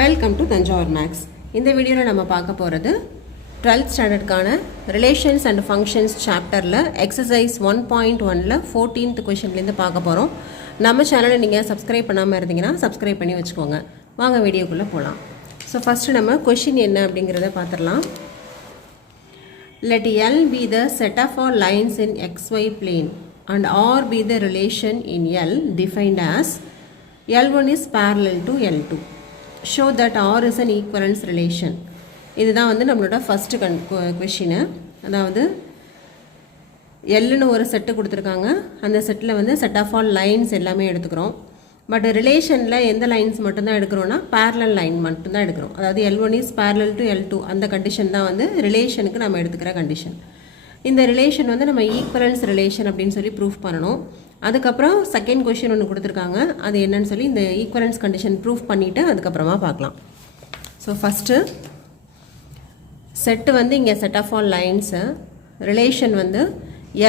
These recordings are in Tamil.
Welcome to Thanjavur maths. இந்த வீடியோவில் நம்ம பார்க்க போகிறது 12th ஸ்டாண்டர்டுக்கான ரிலேஷன்ஸ் அண்ட் ஃபங்க்ஷன்ஸ் சாப்டரில் எக்ஸசைஸ் 1.1ல் 14th கொஷின்லேருந்து பார்க்க போகிறோம். நம்ம சேனலை நீங்கள் சப்ஸ்கிரைப் பண்ணாமல் இருந்தீங்கன்னா சப்ஸ்கிரைப் பண்ணி வச்சுக்கோங்க. வாங்க வீடியோக்குள்ளே போகலாம். ஸோ ஃபஸ்ட்டு நம்ம கொஷின் என்ன அப்படிங்கிறத பார்த்துடலாம். Let L be the set of all lines in xy plane and R be the relation in L defined as L1 is parallel to L2. Show that R is an equivalence relation. இதுதான் வந்து நம்மளோட ஃபஸ்ட்டு கொஷினு. அதாவது எல்லுன்னு ஒரு செட்டு கொடுத்துருக்காங்க. அந்த செட்டில் வந்து செட் ஆஃப் ஆல் லைன்ஸ் எல்லாமே எடுத்துக்கிறோம். பட் ரிலேஷனில் எந்த லைன்ஸ் மட்டும்தான் எடுக்கிறோன்னா பேரலல் லைன் மட்டும்தான் எடுக்கிறோம். அதாவது L1 is parallel to L2 அந்த கண்டிஷன் தான் வந்து ரிலேஷனுக்கு நம்ம எடுத்துக்கிற கண்டிஷன். இந்த ரிலேஷன் வந்து நம்ம ஈக்குவலன்ஸ் ரிலேஷன் அப்படின்னு சொல்லி ப்ரூஃப் பண்ணணும். அதுக்கப்புறம் செகண்ட் கொஷின் ஒன்று கொடுத்துருக்காங்க. அது என்னன்னு சொல்லி இந்த ஈக்குவலன்ஸ் கண்டிஷன் ப்ரூஃப் பண்ணிவிட்டு அதுக்கப்புறமா பார்க்கலாம். ஸோ ஃபஸ்ட்டு செட்டு வந்து இங்கே set of all lines, relation வந்து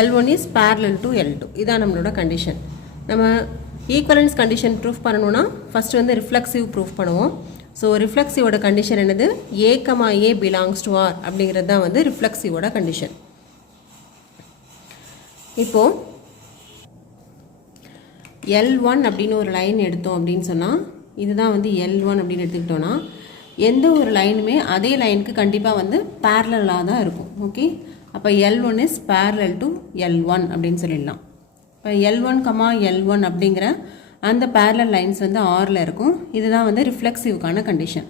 L1 is parallel to L2. இதான் நம்மளோட கண்டிஷன். நம்ம ஈக்குவலன்ஸ் கண்டிஷன் ப்ரூஃப் பண்ணணும்னா ஃபஸ்ட்டு வந்து ரிஃப்ளெக்சிவ் ப்ரூஃப் பண்ணுவோம். ஸோ ரிஃப்ளெக்சிவோட கண்டிஷன் என்னது? A, A belongs to R அப்படிங்கிறது தான் வந்து ரிஃப்ளெக்சிவோட கண்டிஷன். இப்போது L1 அப்படின்னு ஒரு லைன் எடுத்தோம் அப்படின்னு சொன்னால் இதுதான் வந்து L1 அப்படின்னு எடுத்துக்கிட்டோன்னா எந்த ஒரு லைனுமே அதே லைனுக்கு கண்டிப்பாக வந்து பேரலாக தான் இருக்கும். ஓகே, அப்போ L1 is parallel to L1 அப்படின்னு சொல்லிடலாம். இப்போ L1, L1 அப்படிங்கிற அந்த பேரலல் லைன்ஸ் வந்து ஆரில் இருக்கும். இதுதான் வந்து ரிஃப்ளெக்சிவ்க்கான கண்டிஷன்.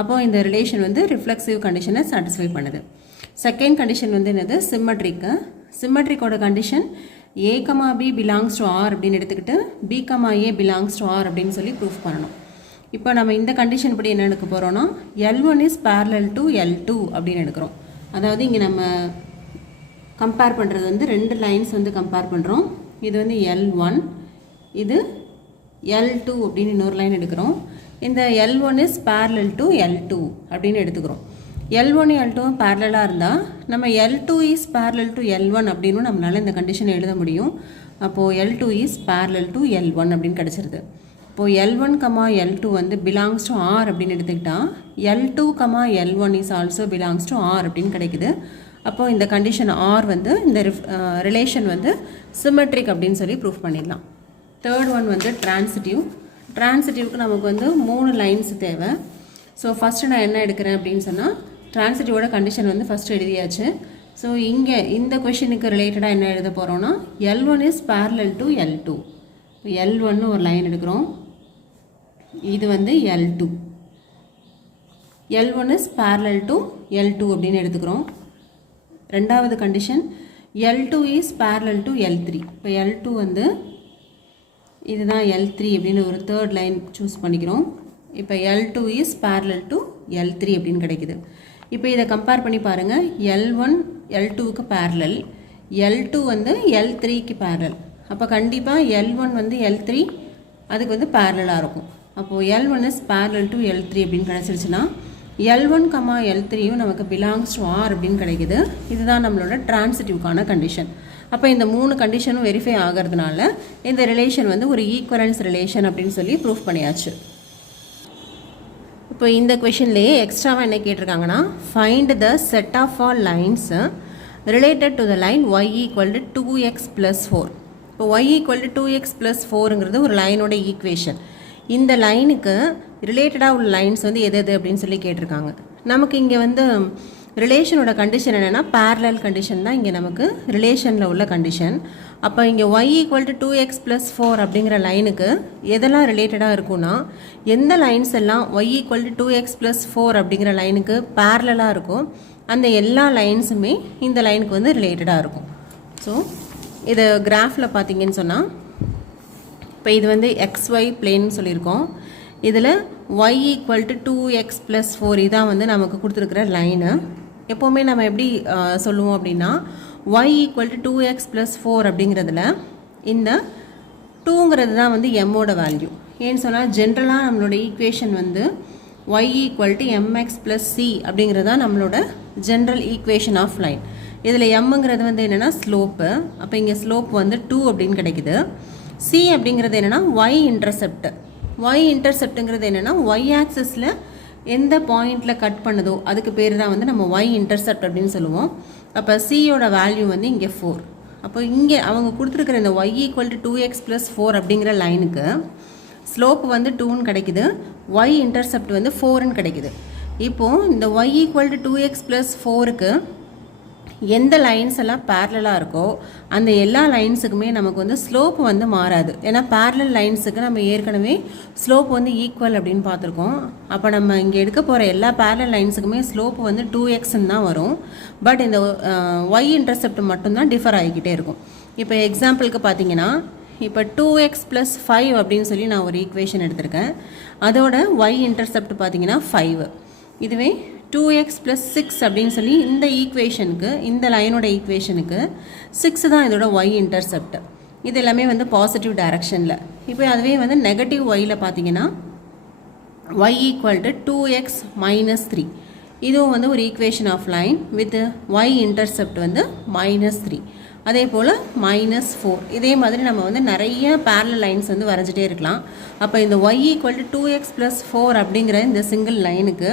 அப்போது இந்த ரிலேஷன் வந்து ரிஃப்ளெக்சிவ் கண்டிஷனை சாட்டிஸ்ஃபை பண்ணுது. செகண்ட் கண்டிஷன் வந்து என்னது? சிம்மட்ரிக்கு. சிம்மட்ரிக்கோட condition A, B belongs to R அப்படின்னு எடுத்துக்கிட்டு B, A belongs to R அப்படின்னு சொல்லி ப்ரூஃப் பண்ணணும். இப்போ நம்ம இந்த கண்டிஷன் படி என்ன எடுக்க போகிறோன்னா L1 is parallel to L2 அப்படின்னு எடுக்கிறோம். அதாவது இங்கே நம்ம கம்பேர் பண்ணுறது வந்து ரெண்டு லைன்ஸ் வந்து கம்பேர் பண்ணுறோம். இது வந்து L1, இது L2 அப்படின்னு இன்னொரு லைன் எடுக்கிறோம். இந்த L1 is parallel to L2 அப்படின்னு எடுத்துக்கிறோம். L1 L2 பேரலாக இருந்தால் நம்ம L2 is parallel to L1 அப்படின்னு நம்மளால் இந்த கண்டிஷனை எழுத முடியும். அப்போது L2 is parallel to L1 அப்படின்னு கிடச்சிருது. இப்போது L1, L2 வந்து பிலாங்ஸ் டு R அப்படின்னு எடுத்துக்கிட்டால் L2, L1 is also belongs to R அப்படின்னு கிடைக்குது. அப்போது இந்த கண்டிஷன் R வந்து இந்த ரிலேஷன் வந்து சிமெட்ரிக் அப்படின்னு சொல்லி ப்ரூஃப் பண்ணிடலாம். தேர்ட் ஒன் வந்து டிரான்சிட்டிவ். டிரான்சிட்டிவ்க்கு நமக்கு வந்து 3 லைன்ஸ் தேவை. ஸோ ஃபஸ்ட்டு நான் என்ன எடுக்கிறேன் அப்படின்னு சொன்னால் டிரான்சிட்டிவோட கண்டிஷன் வந்து ஃபஸ்ட்டு எழுதியாச்சு. ஸோ இங்கே இந்த கொஷினுக்கு ரிலேட்டடாக என்ன எழுத போகிறோன்னா L1 is parallel to L2. L1 ஒரு லைன் எடுக்கிறோம். இது வந்து L2. L1 is parallel to L2 அப்படின்னு எடுத்துக்கிறோம். ரெண்டாவது condition L2 is parallel to L3. இப்போ L2 வந்து இதுதான் L3 அப்படின்னு ஒரு தேர்ட் லைன் சூஸ் பண்ணிக்கிறோம். இப்போ L2 is parallel to L3 அப்படின்னு கிடைக்குது. இப்போ இதை கம்பேர் பண்ணி பாருங்கள். L1 L2க்கு பேரலல், L2 வந்து L3க்கு பேரலல். அப்போ கண்டிப்பாக L1 வந்து L3 அதுக்கு வந்து பேரலாக இருக்கும். அப்போது L1 is parallel to L3 அப்படின்னு கிடச்சிருச்சுன்னா L1, L3யும் நமக்கு பிலாங்ஸ் டு R அப்படின்னு கிடைக்குது. இதுதான் நம்மளோட டிரான்சிட்டிவ்க்கான கண்டிஷன். அப்போ இந்த 3 கண்டிஷனும் வெரிஃபை ஆகிறதுனால இந்த ரிலேஷன் வந்து ஒரு ஈக்குவலன்ஸ் ரிலேஷன் அப்படின்னு சொல்லி ப்ரூஃப் பண்ணியாச்சு. இப்போ இந்த கொஷின்லேயே எக்ஸ்ட்ராவாக என்ன கேட்டிருக்காங்கன்னா find the set of all lines related to the line y equal to 2x + 4. இப்போ y ஈக்குவல் டு 2x + 4ங்கிறது ஒரு லைனோட ஈக்குவேஷன். இந்த லைனுக்கு ரிலேட்டடாக உள்ள லைன்ஸ் வந்து எது எது அப்படின்னு சொல்லி கேட்டிருக்காங்க. நமக்கு இங்கே வந்து ரிலேஷனோட கண்டிஷன் என்னென்னா பேரலல் கண்டிஷன் தான் இங்கே நமக்கு ரிலேஷனில் உள்ள கண்டிஷன். அப்போ இங்கே y ஈக்குவல் டு 2x + 4 அப்படிங்கிற லைனுக்கு எதெல்லாம் ரிலேட்டடாக இருக்குன்னா எந்த லைன்ஸ் எல்லாம் y ஈக்குவல் டு 2x + 4 அப்படிங்கிற லைனுக்கு பேரலாக இருக்கும் அந்த எல்லா லைன்ஸுமே இந்த லைனுக்கு வந்து ரிலேட்டடாக இருக்கும். ஸோ இது கிராஃபில் பார்த்தீங்கன்னு சொன்னால் இப்போ இது வந்து XY பிளேன்னு சொல்லியிருக்கோம். இதில் y ஈக்குவல் டு 2x + 4 இதான் வந்து நமக்கு கொடுத்துருக்குற லைனு. எப்போவுமே நம்ம எப்படி சொல்லுவோம் அப்படின்னா y ஈக்குவல் டு 2x + 4 அப்படிங்கிறதுல இந்த 2ங்கிறது தான் வந்து mோட வேல்யூ. ஏன்னு சொன்னால் ஜென்ரலாக நம்மளோட ஈக்குவேஷன் வந்து y equal to mx + c அப்படிங்கிறது தான் நம்மளோட ஜென்ரல் ஈக்குவேஷன் ஆஃப் லைன். இதில் mங்கிறது வந்து என்னென்னா ஸ்லோப்பு. அப்போ இங்கே ஸ்லோப் வந்து 2 அப்படின்னு கிடைக்குது. c அப்படிங்கிறது என்னென்னா y இன்டர்செப்ட். y இன்டர்செப்ட்டுங்கிறது என்னென்னா y ஆக்சிஸில் எந்த பாயிண்டில் கட் பண்ணுதோ அதுக்கு பேர் தான் வந்து நம்ம ஒய் இன்டர்செப்ட் அப்படின்னு சொல்லுவோம். அப்போ சியோட வேல்யூ வந்து இங்கே 4. அப்போ இங்கே அவங்க கொடுத்துருக்குற இந்த y ஈக்குவல் டு 2x + 4 அப்படிங்கிற லைனுக்கு ஸ்லோப் வந்து 2ன்னு கிடைக்குது, y இன்டர்செப்ட் வந்து 4ன்னு கிடைக்குது. இப்போது இந்த y ஈக்குவல் டு 2x + 4க்கு எந்த லைன்ஸ் எல்லாம் பேரலாக இருக்கோ அந்த எல்லா லைன்ஸுக்குமே நமக்கு வந்து ஸ்லோப் வந்து மாறாது. ஏன்னா பேரலல் லைன்ஸுக்கு நம்ம ஏற்கனவே ஸ்லோப் வந்து ஈக்குவல் அப்படின்னு பார்த்துருக்கோம். அப்போ நம்ம இங்கே எடுக்க போகிற எல்லா பேரலல் லைன்ஸுக்குமே ஸ்லோப் வந்து 2xன்னு தான் வரும். பட் இந்த ஒய் இன்டர்செப்ட் மட்டும்தான் டிஃபர் ஆகிக்கிட்டே இருக்கும். இப்போ எக்ஸாம்பிளுக்கு பார்த்தீங்கன்னா இப்போ 2x + 5 அப்படின்னு சொல்லி நான் ஒரு ஈக்குவேஷன் எடுத்திருக்கேன். அதோட ஒய் இன்டர்செப்ட் பார்த்தீங்கன்னா 5. இதுவே 2x + 6 அப்படின்னு சொல்லி இந்த ஈக்குவேஷனுக்கு, இந்த லைனோட ஈக்குவேஷனுக்கு 6 தான் இதோட ஒய் இன்டர்செப்ட். இது எல்லாமே வந்து பாசிட்டிவ் டைரக்ஷனில். இப்போ அதுவே வந்து நெகட்டிவ் ஒயில் பார்த்தீங்கன்னா ஒய் ஈக்குவல் டு 2x - 3. இதுவும் வந்து ஒரு equation of line with y intercept வந்து -3. அதே போல் -4. இதே மாதிரி நம்ம வந்து நிறைய பேரலல் லைன்ஸ் வந்து வரைஞ்சிட்டே இருக்கலாம். அப்போ இந்த y ஈக்குவல் டு 2x + 4 அப்படிங்கிற இந்த சிங்கிள் லைனுக்கு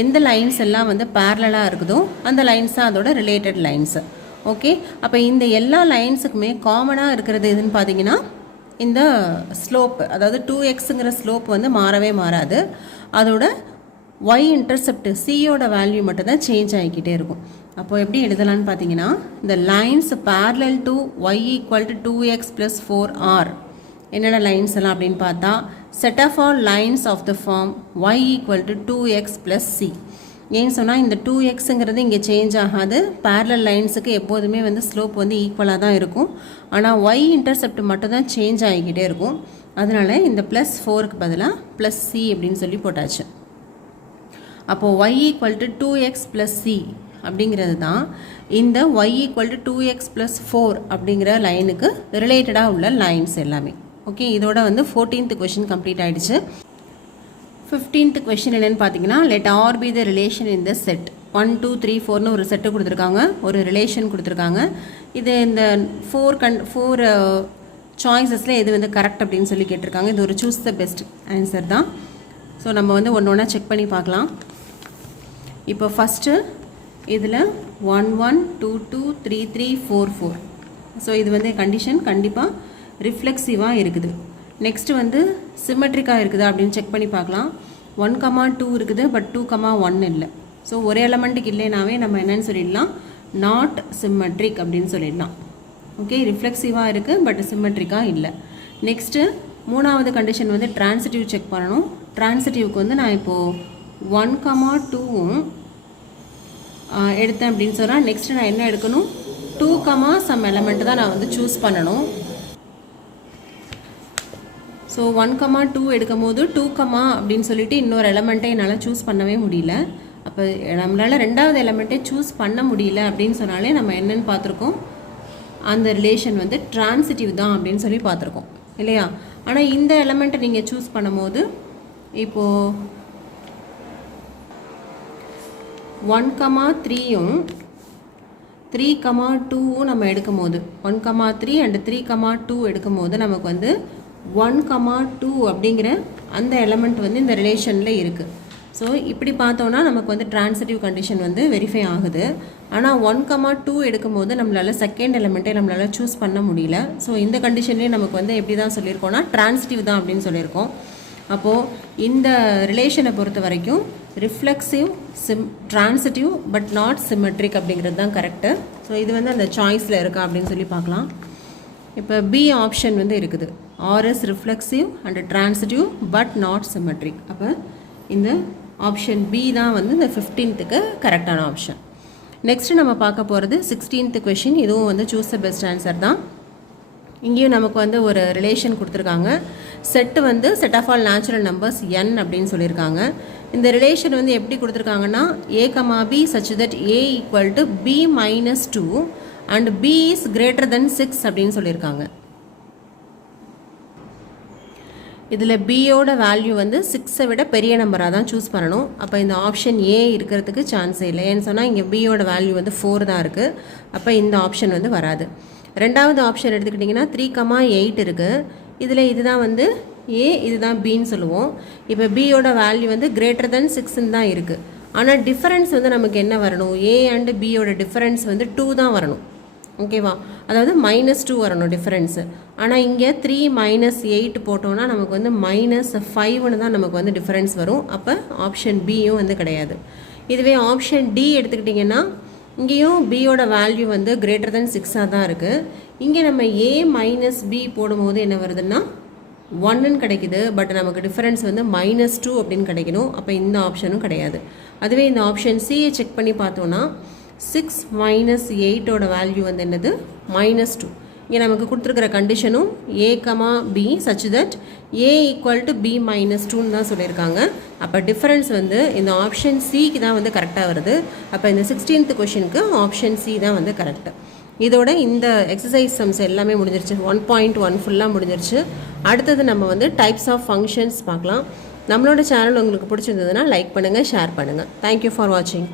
எந்த லைன்ஸ் எல்லாம் வந்து பேரலாக இருக்குதோ அந்த லைன்ஸ் தான் அதோட ரிலேட்டட் லைன்ஸு. ஓகே, அப்போ இந்த எல்லா லைன்ஸுக்குமே காமனாக இருக்கிறது எதுன்னு பார்த்தீங்கன்னா இந்த ஸ்லோப், அதாவது 2xங்கிற ஸ்லோப் வந்து மாறவே மாறாது. அதோட y இன்டர்செப்ட் சியோட வேல்யூ மட்டும் தான் சேஞ்ச் ஆகிக்கிட்டே இருக்கும். அப்போ எப்படி எழுதலான்னு பார்த்தீங்கன்னா இந்த lines parallel to y equal to 2x + 4 are என்னென்ன லைன்ஸ் எல்லாம் அப்படின்னு பார்த்தா set of all lines of the form y equal to 2x + c. ஏன்னு சொன்னால் இந்த 2xங்கிறது இங்கே சேஞ்ச் ஆகாது. parallel லைன்ஸுக்கு எப்போதுமே வந்து ஸ்லோப் வந்து ஈக்குவலாக தான் இருக்கும். ஆனால் y இன்டர்செப்ட் மட்டும் தான் சேஞ்ச் ஆகிக்கிட்டே இருக்கும். அதனால இந்த +4க்கு பதிலாக +c அப்படின்னு சொல்லி போட்டாச்சு. அப்போது y equal to 2x + c அப்படிங்கிறது தான் இந்த y ஈக்குவல் டு 2x + 4 அப்படிங்கிற லைனுக்கு ரிலேட்டடாக உள்ள லைன்ஸ் எல்லாமே. ஓகே, இதோட வந்து 14th கொஷின் கம்ப்ளீட் ஆகிடுச்சு. 15th கொஷின் என்னென்னு பார்த்தீங்கன்னா let R be the relation in the set 1 2 3 4னு ஒரு செட்டு கொடுத்துருக்காங்க, ஒரு ரிலேஷன் கொடுத்துருக்காங்க. இது இந்த 4 சாய்ஸஸில் எது வந்து கரெக்ட் அப்படின்னு சொல்லி கேட்டிருக்காங்க. இது ஒரு சூஸ் த பெஸ்ட் ஆன்சர் தான். ஸோ நம்ம வந்து ஒன்று ஒன்றா செக் பண்ணி பார்க்கலாம். இப்போ ஃபஸ்ட்டு இதில் 1 1 2 2 3 3 4 4. ஸோ இது வந்து கண்டிஷன் கண்டிப்பாக ரிஃப்ளெக்சிவாக இருக்குது. நெக்ஸ்ட்டு வந்து சிமெட்ரிக்காக இருக்குதா அப்படின்னு செக் பண்ணி பார்க்கலாம். 1, 2 இருக்குது, பட் 2, 1 இல்லை. ஸோ ஒரு எலமெண்ட்டுக்கு இல்லைனாவே நம்ம என்னன்னு சொல்லிடலாம், நாட் சிமெட்ரிக் அப்படின்னு சொல்லிடலாம். ஓகே, ரிஃப்ளெக்சிவாக இருக்குது பட் சிமெட்ரிக்காக இல்லை. நெக்ஸ்ட்டு மூணாவது கண்டிஷன் வந்து ட்ரான்சிட்டிவ் செக் பண்ணணும். ட்ரான்சிட்டிவ்க்கு வந்து நான் இப்போது 1, 2வும் எடுத்தேன் அப்படின்னு சொன்னால் நெக்ஸ்ட்டு நான் என்ன எடுக்கணும், 2, சம் எலமெண்ட் தான் நான் வந்து சூஸ் பண்ணணும். ஸோ 1, 2 எடுக்கும் போது 2, அப்படின்னு சொல்லிட்டு இன்னொரு எலமெண்ட்டை என்னால் சூஸ் பண்ணவே முடியல. அப்போ நம்மளால் ரெண்டாவது எலமெண்ட்டை சூஸ் பண்ண முடியல அப்படின்னு சொன்னாலே நம்ம என்னன்னு பார்த்துருக்கோம், அந்த ரிலேஷன் வந்து ட்ரான்சிட்டிவ் தான் அப்படின்னு சொல்லி பார்த்துருக்கோம் இல்லையா. ஆனால் இந்த எலமெண்ட்டை நீங்கள் சூஸ் பண்ணும்போது இப்போது 1, 3யும் 3, 2வும் நம்ம எடுக்கும் போது 1, 3 அண்ட் 3, 2 எடுக்கும் போது நமக்கு வந்து 1, 2 அப்படிங்கிற அந்த எலமெண்ட் வந்து இந்த ரிலேஷனில் இருக்குது. ஸோ இப்படி பார்த்தோன்னா நமக்கு வந்து ட்ரான்சிட்டிவ் கண்டிஷன் வந்து வெரிஃபை ஆகுது. ஆனால் 1, 2 எடுக்கும்போது நம்மளால் செகண்ட் எலமெண்ட்டே நம்மளால் சூஸ் பண்ண முடியல. ஸோ இந்த கண்டிஷன்லேயே நமக்கு வந்து எப்படி தான் சொல்லியிருக்கோன்னா ட்ரான்சிட்டிவ் தான் அப்படின்னு சொல்லியிருக்கோம். அப்போது இந்த ரிலேஷனை பொறுத்த வரைக்கும் reflexive transitive but not symmetric அப்படிங்கிறது தான் கரெக்டு. ஸோ இது வந்து அந்த சாய்ஸில் இருக்கா அப்படின்னு சொல்லி பார்க்கலாம். இப்போ பி ஆப்ஷன் வந்து இருக்குது, R is reflexive and transitive but not symmetric. அப்போ இந்த ஆப்ஷன் பி தான் வந்து இந்த 15க்கு கரெக்டான ஆப்ஷன். நெக்ஸ்ட்டு நம்ம பார்க்க போகிறது 16th கொஷின். இதுவும் வந்து சூஸ் த பெஸ்ட் ஆன்சர் தான். இங்கேயும் நமக்கு வந்து ஒரு ரிலேஷன் கொடுத்துருக்காங்க. செட்டு வந்து set of all natural numbers n அப்படின்னு சொல்லியிருக்காங்க. இந்த ரிலேஷன் வந்து எப்படி கொடுத்துருக்காங்கன்னா a, b such that a equal to b - 2 and b is greater than 6 அப்படின்னு சொல்லியிருக்காங்க. இதில் பியோட வேல்யூ வந்து 6ஐ விட பெரிய நம்பராக தான் சூஸ் பண்ணணும். அப்போ இந்த ஆப்ஷன் ஏ இருக்கிறதுக்கு சான்ஸே இல்லை. ஏன்னு சொன்னால் இங்கே பியோட வேல்யூ வந்து 4 தான் இருக்குது. அப்போ இந்த ஆப்ஷன் வந்து வராது. ரெண்டாவது ஆப்ஷன் எடுத்துக்கிட்டிங்கன்னா 3, 8 இருக்குது. இதில் இதுதான் வந்து ஏ இதுதான் பின்னு சொல்லுவோம். இப்போ பியோட வேல்யூ வந்து கிரேட்டர் தென் 6ன்னு தான் இருக்குது. ஆனால் டிஃபரன்ஸ் வந்து நமக்கு என்ன வரணும், ஏ அண்டு பியோட டிஃபரன்ஸ் வந்து 2 தான் வரணும். ஓகேவா, அதாவது -2 வரணும் டிஃபரன்ஸு. ஆனால் இங்கே 3 - 8 போட்டோன்னா நமக்கு வந்து -5ன்னு தான் நமக்கு வந்து டிஃபரன்ஸ் வரும். அப்போ ஆப்ஷன் பியும் வந்து கிடையாது. இதுவே ஆப்ஷன் டி எடுத்துக்கிட்டிங்கன்னா இங்கேயும் பியோட வேல்யூ வந்து கிரேட்டர் தென் 6ஆக தான் இருக்குது. இங்கே நம்ம ஏ - பி போடும்போது என்ன வருதுன்னா 1ன்னு கிடைக்குது. பட் நமக்கு டிஃபரன்ஸ் வந்து -2 அப்படின்னு கிடைக்கணும். அப்போ இந்த ஆப்ஷனும் கிடையாது. அதுவே இந்த ஆப்ஷன் சியை செக் பண்ணி பார்த்தோன்னா 6 - 8ஓட வேல்யூ வந்து என்னது, -2. இங்கே நமக்கு கொடுத்துருக்கிற கண்டிஷனும் A comma B such that A equal to B -2ன்னு தான் சொல்லியிருக்காங்க. அப்போ டிஃபரன்ஸ் வந்து இந்த ஆப்ஷன் சிக்கு தான் வந்து கரெக்டாக வருது. அப்போ இந்த 16th கொஷனுக்கு ஆப்ஷன் சி தான் வந்து கரெக்டு. இதோட இந்த எக்ஸசைஸ் சம்ஸ் எல்லாமே முடிஞ்சிருச்சு. 1.1 ஃபுல்லாக முடிஞ்சிருச்சு. அடுத்தது நம்ம வந்து டைப்ஸ் ஆஃப் ஃபங்க்ஷன்ஸ் பார்க்கலாம். நம்மளோட சேனல் உங்களுக்கு பிடிச்சிருந்ததுன்னா லைக் பண்ணுங்கள், ஷேர் பண்ணுங்கள். தேங்க்யூ ஃபார் வாட்சிங்.